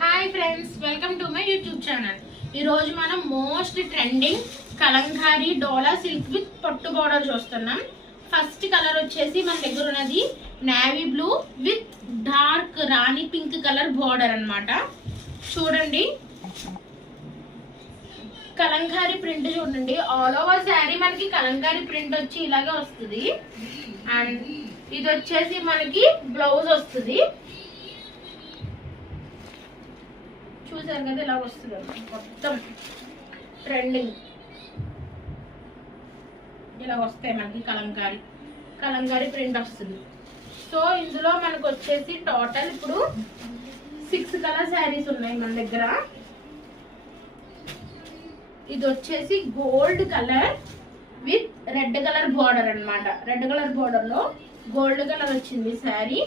Hi friends, welcome to my YouTube channel. ఈరోజు మనం most trending Kalamkari dola silk with పట్టు border చూస్తున్నాం. First colour వచ్చేసి మన దగ్గర ఉన్నది navy blue with dark Rani pink colour border అన్నమాట. చూడండి, కలంకారీ ప్రింట్ చూడండి. ఆల్ ఓవర్ శారీ మనకి కలంకారీ ప్రింట్ వచ్చి ఇలాగే వస్తుంది. అండ్ ఇది వచ్చేసి మనకి బ్లౌజ్ వస్తుంది. చూసారు కదా, ఇలా వస్తుంది మొత్తం ట్రెండింగ్. ఇలా వస్తాయి మనకి కలంకారీ ప్రింట్ వస్తుంది. సో ఇందులో మనకు వచ్చేసి టోటల్ ఇప్పుడు 6 కలర్ శారీస్ ఉన్నాయి మన దగ్గర. ఇది వచ్చేసి gold colour with red colour border అన్నమాట. రెడ్ కలర్ బోర్డర్ లో గోల్డ్ కలర్ వచ్చింది శారీ.